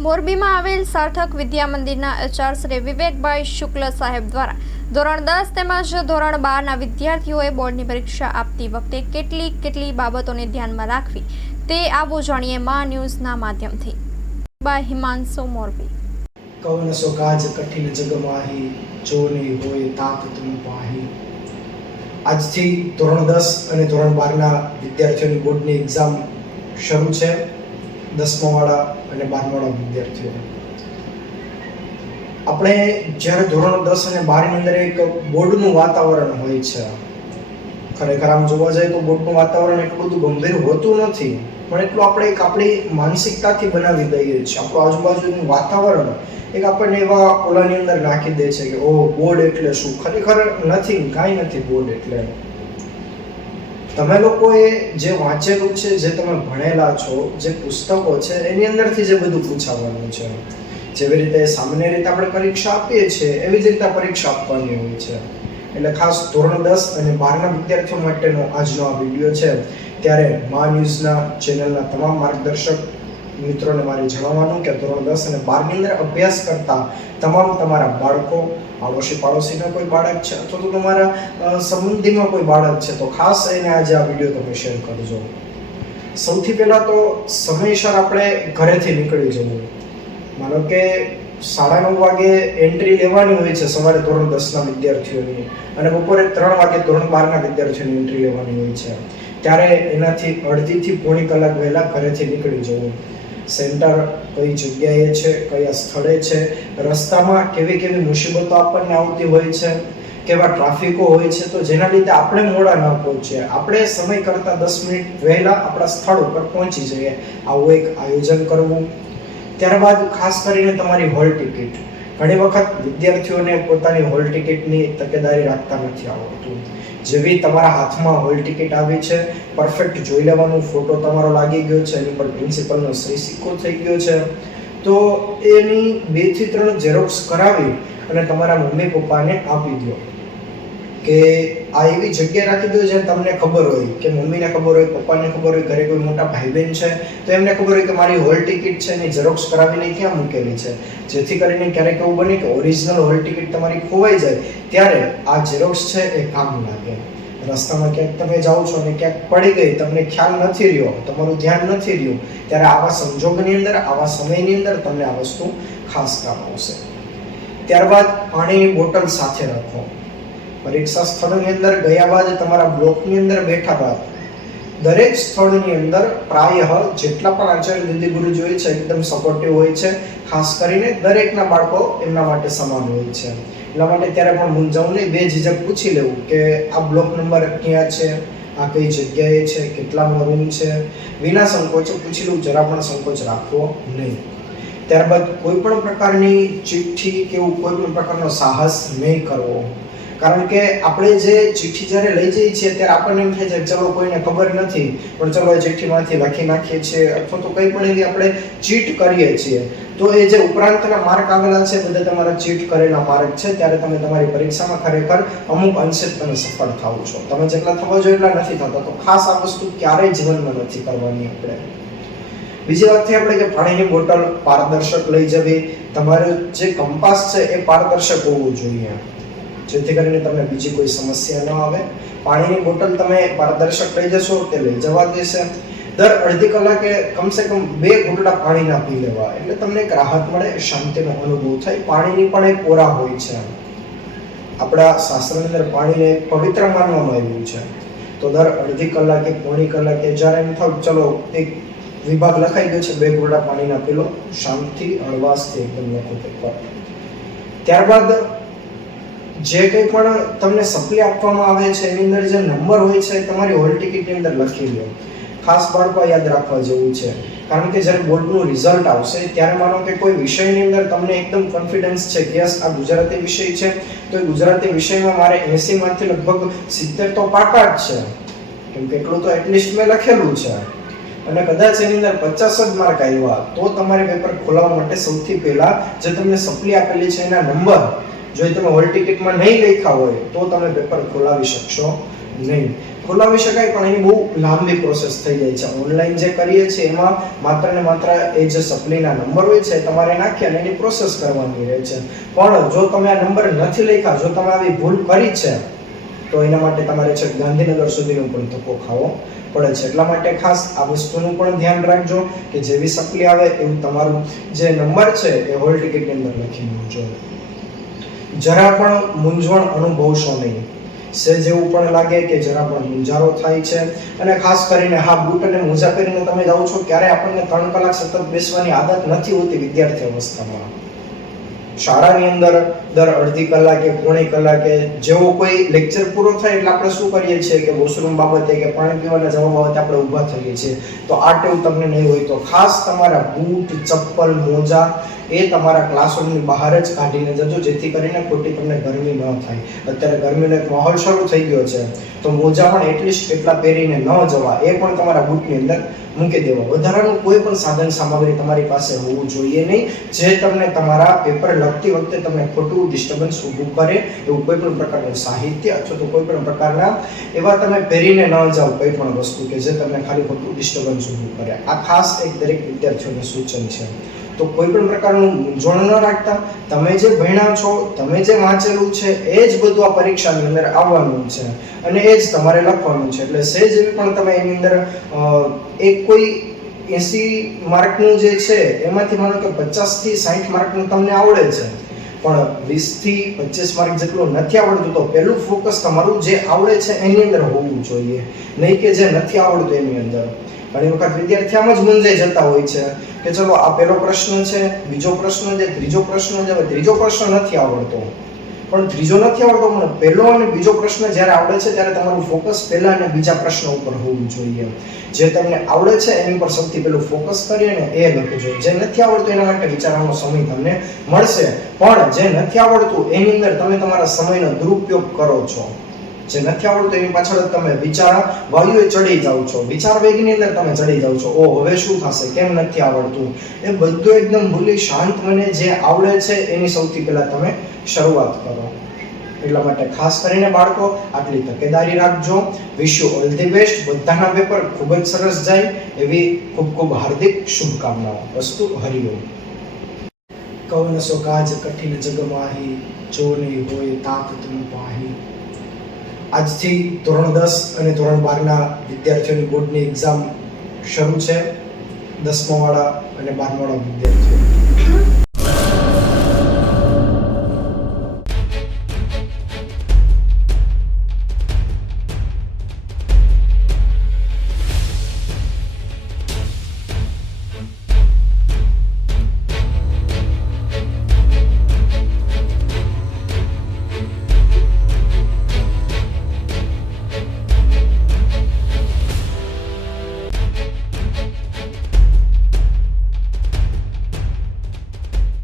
મોરબીમાં આવેલ સાર્થક વિદ્યા મંદિરના આચાર્ય શ્રી વિવેકભાઈ શુક્લ સાહેબ દ્વારા ધોરણ 10 તેમજ ધોરણ 12ના વિદ્યાર્થીઓએ બોર્ડની પરીક્ષા આપતી વખતે કેટલી બાબતોને ધ્યાનમાં રાખવી તે આવો જાણીએ મા ન્યૂઝના માધ્યમથી. બાય હિમાંશુ મોરબી. કવન સો કાજ કઠિન જગમાહી જો નહીં હોય તાત તુમ પાહી. આજથી ધોરણ 10 અને ધોરણ 12ના વિદ્યાર્થીઓની બોર્ડની એક્ઝામ શરૂ છે. 10મા વાળા અને 12મા વાળા વિદ્યાર્થીઓ. આપણે જ્યારે ધોરણ 10 અને 12 ની અંદર એક બોર્ડનું વાતાવરણ હોય છે. ખરેખર આમ જોવા જાય તો બોર્ડનું વાતાવરણ એટલું બધું ગંભીર હોતું નથી, પણ એટલું આપણે એક આપણી માનસિકતાથી બનાવી દઈએ છીએ. આપણું આજુબાજુનું વાતાવરણ એક આપણને એવા ઓલાની અંદર નાખી દે છે કે ઓહ બોર્ડ એટલે શું. ખરેખર નથી, કાંઈ નથી બોર્ડ એટલે. તમે લોકોએ જે વાંચેલું છે, જે તમે ભણેલા છો, જે પુસ્તકો છે એની અંદરથી જે બધું પૂછાવાનું છે. જેવી રીતે સામાન્ય રીતે આપણે પરીક્ષા આપીએ છીએ એવી જ રીતે પરીક્ષા આપવાની હોય છે. એટલે ખાસ ધોરણ 10 અને 12ના વિદ્યાર્થીઓ માટેનો આજનો આ વિડીયો છે. ત્યારે મા ન્યૂઝના ચેનલના તમામ માર્ગદર્શક મિત્રોને મારે જણાવવાનું કે ધોરણ 10 અને 12ની અંદર અભ્યાસ કરતા તમારા બાળકો, પાડોશીનો કોઈ બાળક છે અથવા તો તમારા સંબંધીમાં કોઈ બાળક છે તો ખાસ એને આજે આ વિડીયો તમે શેર કરજો. સૌથી પહેલાં તો સમયસર આપણે ઘરેથી નીકળી જવું. માનો કે 9:30 વાગે એન્ટ્રી લેવાની હોય છે સવારે ધોરણ 10ના વિદ્યાર્થીઓની, અને બપોરે 3 વાગે ધોરણ 12ના વિદ્યાર્થીઓની એન્ટ્રી લેવાની હોય છે. ત્યારે એનાથી અડધીથી પોણી કલાક વહેલા ઘરેથી નીકળી જવું. સેન્ટર કઈ જગ્યાએ છે, કયા સ્થળે છે, રસ્તામાં કેવી મુસીબતો આપણને આવતી હોય છે, કેવા ટ્રાફિકો હોય છે, તો જેના લીધે આપણે મોડા ન પહોંચીએ, આપણે સમય કરતાં 10 મિનિટ વહેલા આપણા સ્થળ ઉપર પહોંચી જઈએ, આવું એક આયોજન કરવું. ત્યારબાદ ખાસ કરીને તમારી હોલ ટિકિટ. ઘણી વખત વિદ્યાર્થીઓને પોતાની હોલ ટિકિટની તકેદારી રાખતા નથી આવડતું. જેવી તમારા હાથમાં હોલ ટિકિટ આવી છે, પરફેક્ટ જોઈ લેવાનું, ફોટો તમારો લાગી ગયો છે, એની પર પ્રિન્સિપલનો સહી સિક્કો થઈ ગયો છે, તો એની 2 થી 3 ઝેરોક્સ કરાવી અને તમારા મમ્મી પપ્પાને આપી દો. કે આ એવી જગ્યાએ રાખી દો જ્યાં તમને ખબર હોય, કે મમ્મીને ખબર હોય, પપ્પાને ખબર હોય, ઘરે કોઈ મોટા ભાઈ બહેન છે તો એમને ખબર હોય કે મારી હોલ ટિકિટ છે એની ઝેરોક્સ કરાવીને ક્યાં મૂકેલી છે. જેથી કરીને ક્યારેક એવું બને કે ઓરિજિનલ હોલ ટિકિટ તમારી ખોવાઈ જાય ત્યારે આ ઝેરોક્સ છે એ કામ લાગે. રસ્તામાં ક્યાંક તમે જાઓ છો અને ક્યાંક પડી ગઈ, તમને ખ્યાલ નથી રહ્યો, તમારું ધ્યાન નથી રહ્યું, ત્યારે આવા સંજોગની અંદર, આવા સમયની અંદર તમને આ વસ્તુ ખાસ કામ આવશે. ત્યારબાદ પાણીની બોટલ સાથે રાખો. પરીક્ષા સ્થળની અંદર ગયા બાદ તમારા બ્લોકની અંદર બેઠા બાદ દરેક સ્થળની અંદર પ્રાયઃ જેટલા પણ આચાર્ય દીદી ગુરુજી હોય છે એકદમ સપોર્ટિવ હોય છે. ખાસ કરીને દરેકના બાળકો એમના માટે સમાન હોય છે. એટલા માટે ત્યારે પણ મૂંઝાવું નહીં, બેઝિઝક પૂછી લેવું કે આ બ્લોક નંબર ક્યાં છે, આ કઈ જગ્યાએ છે, કેટલામો રૂમ છે, વિના સંકોચે પૂછી લેવું. જરા પણ સંકોચ રાખવો નહીં. ત્યારબાદ કોઈ પણ પ્રકારની ચિઠ્ઠી કે એવું કોઈ પણ પ્રકારનો સાહસ નહીં કરવો. કારણ કે આપણે જે ચિઠ્ઠી જ્યારે લઈ જઈએ છીએ ત્યારે આપણને એમ થાય છે ચલો કોઈને ખબર નથી પણ ચલો એ ચિઠ્ઠીમાંથી લખી નાખીએ છીએ, અથવા તો કંઈ પણ એવી આપણે ચીટ કરીએ છીએ. તો એ જે ઉપરાંતના માર્ક આવેલા છે બધા તમારા ચીટ કરેલા માર્ક છે, ત્યારે તમે તમારી પરીક્ષામાં ખરેખર અમુક અંશે તમે સફળ થાવ છો. તમે જેટલા થવા જોઈએ એટલા નથી થતા. તો ખાસ આ વસ્તુ ક્યારેય જીવનમાં નથી કરવાની આપણે. બીજી વાત થઈ આપણે કે પાણીની બોટલ પારદર્શક લઈ જવી. તમારું જે કંપાસ છે એ પારદર્શક હોવું જોઈએ, જેથી કરીને તમને બીજી કોઈ સમસ્યા ન આવે. પાણીની બોટલ તમે પારદર્શક લઈ જશો તે લઈ જવા દેશે. દર અડધી કલાકે કમસે કમ 2 ઘૂંટડા પાણીના પી લેવા, એટલે તમને એક રાહત મળે, શાંતિનો અનુભવ થાય. પાણીની પણ એક ઓરા હોય છે. આપણા શાસ્ત્રની અંદર પાણીને પવિત્ર માનવામાં આવ્યું છે. તો દર અડધી કલાકે, પોણી કલાકે જ્યારે એમ થાવ ચલો એક વિભાગ લખાઈ ગયો છે, 2 ઘૂંટડા પાણીના પી લો, શાંતિ હળવાશથી એકદમ લખો પેપર. ત્યારબાદ જે કંઈ પણ તમને સપ્લી આપવામાં આવે છે એની અંદર જે નંબર હોય છે તમારી હોલ ટિકિટની અંદર લખી લો. ખાસ બાળકો યાદ રાખવા જેવું છે, કારણ કે જ્યારે બોર્ડનું રિઝલ્ટ આવશે ત્યારે માનો કે કોઈ વિષયની અંદર તમને એકદમ કોન્ફિડન્સ છે કે યસ આ ગુજરાતી વિષય છે, તો એ ગુજરાતી વિષયમાં મારે 80 માંથી લગભગ 70 તો પાકા જ છે, કેમ કે એટલું તો એટલીસ્ટ મેં લખેલું છે, અને કદાચ એની અંદર 50 જ માર્ક આવ્યા તો તમારે પેપર ખોલાવવા માટે સૌથી પહેલા જે તમને સપ્લી આપેલી છે એના નંબર જો તમે હોલ ટિકિટમાં નહીં લખ્યા હોય તો તમે પેપર ખોલાવી શકશો નહીં. ખોલાવી શકાય પણ એની બહુ લાંબી પ્રોસેસ થઈ જાય છે. ઓનલાઈન જે કરીએ છીએ એમાં માત્ર ને માત્ર એ જે સપ્લીના નંબર હોય છે તમારે નાખી અને એની પ્રોસેસ કરવાની રહે છે. પણ જો તમે આ નંબર નથી લખ્યા, જો તમે આવી ભૂલ કરી છે, તો એના માટે તમારે છે ગાંધીનગર સુધીનો પણ ધક્કો ખાવો પડે છે. એટલા માટે ખાસ આ વસ્તુનું પણ ધ્યાન રાખજો કે જેવી સપ્લી આવે એવું તમારું જે નંબર છે એ હોલ ટિકિટની અંદર લખી મૂકજો. જરા પણ મૂંઝવણ અનુભવશો નહીં. સેજ એવું પણ લાગે કે જરા પણ મૂંઝારો થાય છે. અને ખાસ કરીને હા, બૂટ અને મોજા પહેરીને તમે જાઓ છો, ક્યારે આપણને 3 કલાક સતત બેસવાની આદત નથી હોતી વિદ્યાર્થી અવસ્થામાં. શાળાની અંદર દર અડધી કલાકે, પોણી કલાકે જેવો કોઈ લેક્ચર પૂરો થાય એટલે આપણે શું કરીએ છીએ કે વોશરૂમ બાબતે કે પાણી પીવાના જવા બાબતે આપણે ઊભા થઈએ છીએ. તો આ ટેવ તમને નહીં હોય તો ખાસ તમારા બૂટ, ચપ્પલ, મોજા એ તમારા ક્લાસરૂમની બહાર જ કાઢીને જજો, જેથી કરીને ખોટી તમને ગરમી ન થાય. અત્યારે ગરમીનો એક માહોલ શરૂ થઈ ગયો છે, તો મોજા પણ એટલીસ્ટ એટલા પહેરીને ન જવા, એ પણ તમારા બૂટની અંદર મૂકી દેવા. વધારાનું કોઈ પણ સાધન સામગ્રી તમારી પાસે હોવું જોઈએ નહીં, જે તમને તમારા પેપર લખતી વખતે તમને ખોટું ડિસ્ટર્બન્સ ઊભું કરે એવું કોઈ પણ પ્રકારનું સાહિત્ય અથવા તો કોઈ પણ પ્રકારના એવા તમે પહેરીને ન જાઓ કોઈ પણ વસ્તુ કે જે તમને ખાલી ખોટું ડિસ્ટર્બન્સ ઊભું કરે. આ ખાસ એક દરેક વિદ્યાર્થીઓને સૂચન છે. તો કોઈ પણ પ્રકારનું મૂંઝવણ ન રાખતા, તમે જે ભણ્યા છો, તમે જે વાંચેલું છે એ જ બધું આ પરીક્ષાની અંદર આવવાનું છે અને એ જ તમારે લખવાનું છે. એટલે સહેજ એવી પણ તમે એની અંદર એક કોઈ 80 માર્કનું જે છે એમાંથી માનો કે 50 થી 60 માર્કનું તમને આવડે છે, પણ 20 થી 25 માર્ક જેટલું નથી આવડતું, તો પહેલું ફોકસ તમારું જે આવડે છે એની અંદર હોવું જોઈએ, નહીં કે જે નથી આવડતું એની અંદર. ઘણી વખત વિદ્યાર્થી આમ જ મૂંઝાઈ જતા હોય છે કે ચલો આ પહેલો પ્રશ્ન છે, બીજો પ્રશ્ન છે, ત્રીજો પ્રશ્ન છે. હવે ત્રીજો પ્રશ્ન નથી આવડતો, પણ ત્રીજો નથી આવડતો પણ પહેલો અને બીજો પ્રશ્ન જ્યારે આવડે છે ત્યારે તમારું ફોકસ પહેલા અને બીજા પ્રશ્ન ઉપર હોવું જોઈએ. જે તમને આવડે છે એની પર સૌથી પહેલું ફોકસ કરી અને એ લખવું જોઈએ. જે નથી આવડતું એના માટે વિચારવાનો સમય તમને મળશે, પણ જે નથી આવડતું એની અંદર તમે તમારા સમયનો દુરુપયોગ કરો છો. જે નથી આવડતું એની પાછળ તમે વિચાર વાયુએ ચડી જાઓ છો, વિચાર વેગની અંદર તમે ચડી જાઓ છો. ઓ હવે શું થશે, કેમ નથી આવડતું, એ બધું એકદમ ભૂલી શાંત મને જે આવડે છે એની સૌથી પહેલા તમે શરૂઆત કરો. એટલા માટે ખાસ કરીને બાળકો આટલી તકેદારી રાખજો. Wish you all the best. બધાના પેપર ખૂબ જ સરસ જાય એવી ખૂબ ખૂબ હાર્દિક શુભકામનાઓ. અસ્તુ. હરિઓમ. કવનસો કાજ કઠિન જગમાહી, જો નહીં હોય તાક તુમ પાહી. આજથી ધોરણ 10 અને ધોરણ 12ના વિદ્યાર્થીઓની બોર્ડની એક્ઝામ શરૂ છે. 10મા વાળા અને 12મા વાળા વિદ્યાર્થીઓ